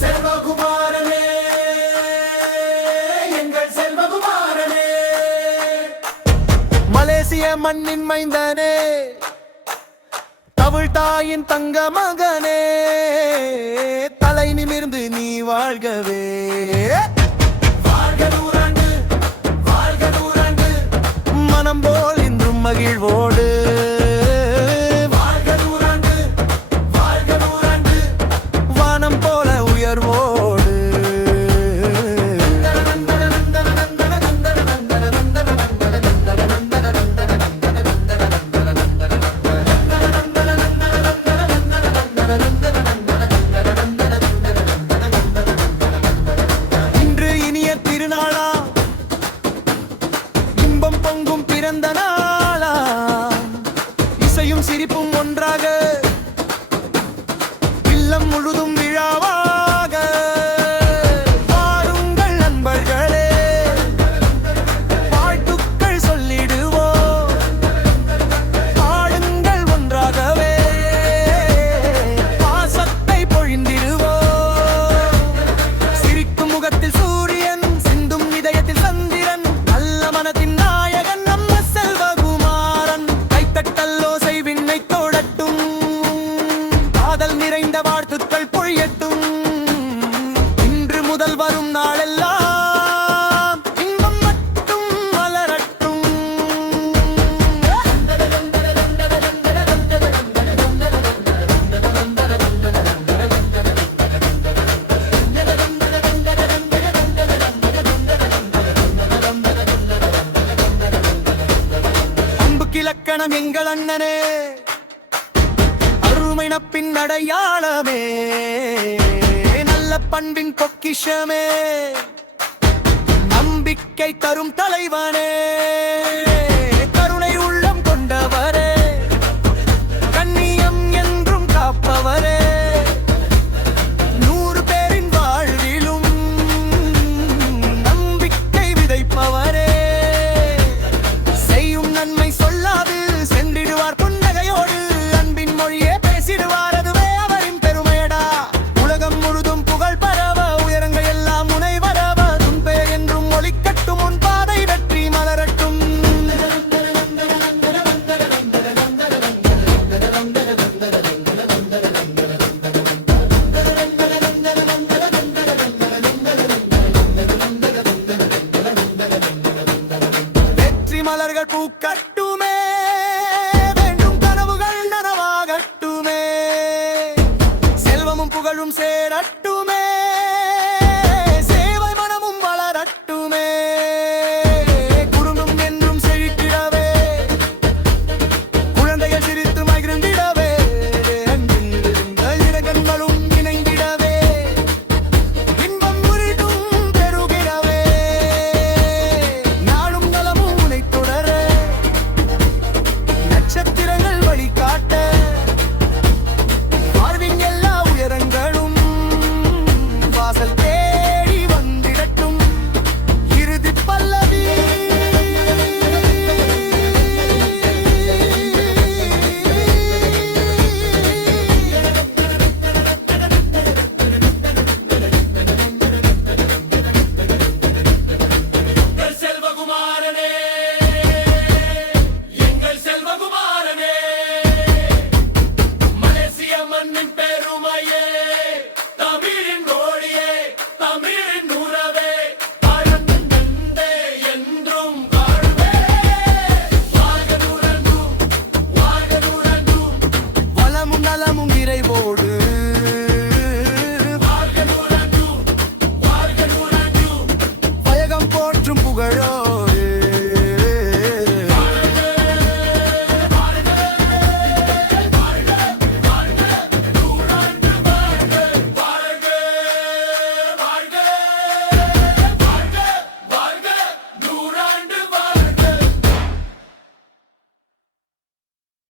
செல்வகுமாரனே, எங்கள் செல்வகுமாரனே, மலேசிய மண்ணின் மைந்தனே, தமிழ் தாயின் தங்க மகனே, தலை நிமிர்ந்து நீ வாழ்கவே. வாழ்க நூறாண்டு, வாழ்க நூறாண்டு, மனம் போல் இன்றும் மகிழ்வோடு. வாழ்க நூறாண்டு, வாழ்க நூறாண்டு, வானம் போல உயர்வோடு. இன்று இனிய திருநாளா, இன்பம் பொங்கும் பிறந்த நாளா, இசையும் சிரிப்பும் ஒன்றாக, இல்லம் முழுதும் விழாவாக. வாருங்கள் நண்பர்களே, வாழ்த்துக்கள் சொல்லிடுவோம், பாடுங்கள் ஒன்றாகவே, பாசத்தை பொழிந்திடுவோம். சிரிக்கும் முகத்தில் சூரியன், சிந்தும் இதயத்தில் சந்திரன், நல்ல மனத்தின் நாயகன் நம்ம செல்வகுமாரன். கைத்தட்டல்லோசை விண்ணை தோடட்டும், காதல் நிறைந்த வாழ்த்துக்கள் பொழியட்டும். இன்று முதல் வரும் நாளெல்லாம் இன்பம் மட்டும் மலரட்டும். அன்புக்கு இலக்கணம் எங்கள் அண்ணனே, அருமை நட்பின் அடையாளமே, நல்ல பண்பின் பொக்கிஷமே, நம்பிக்கை தரும் தலைவனே, கருணை உள்ளம் கொண்டவரே, கண்ணியம் என்றும் காப்பவரே, 100 பேரின் வாழ்விலும் நம்பிக்கை விதைப்பவரே, செய்யும் நன்மை சொல்லாது சென்றிடுவார் புன்னகையோடு, அன்பின் மொழியே பேசிடுவார், அதுவே அவரின் பெருமையடா. உலகம் முழுதும் புகழ் பரவ, உயரங்கள் எல்லாம் முனை வரவ, துன்பெயர் என்றும் ஒளிக்கட்டும், உன் பாதை வெற்றி மலரட்டும். வெற்றி மலர்கள் பூக்கட்டுமே, வேண்டும் கனவுகள் நனவாகட்டுமே, செல்வமும் புகழும் சேரட்டுமே, சேவை மனமும் வளரட்டுமே, குடும்பம் என்றும் செழித்திடவே, குழந்தைகள் சிரித்து மகிழ்ந்திடவே, அன்பின் விழுந்த இறகங்களும் இணைந்திடவே, இன்பம் முறிதும் பெருகிடவே, நாளும் நலமும் உனை தொடர, நட்சத்திரங்கள் வழிகாட்ட, வாழ்வின் எல்லா உயரங்களும் வாசல் தேடி வந்திடட்டும். இறுதி பல்லவி எங்கள் செல்வகுமாரனே, எங்கள் செல்வகுமாரனே, மலேசிய மண்ணின் பெருமையே, தமிழின் கோடியே, தமிழின் உறவே, பழந்தே என்றும் வாழ்வே. வாழ்க நூறாண்டும், வாழ்க நூறாண்டும், வளமும் நலமும் நிறைவோடு,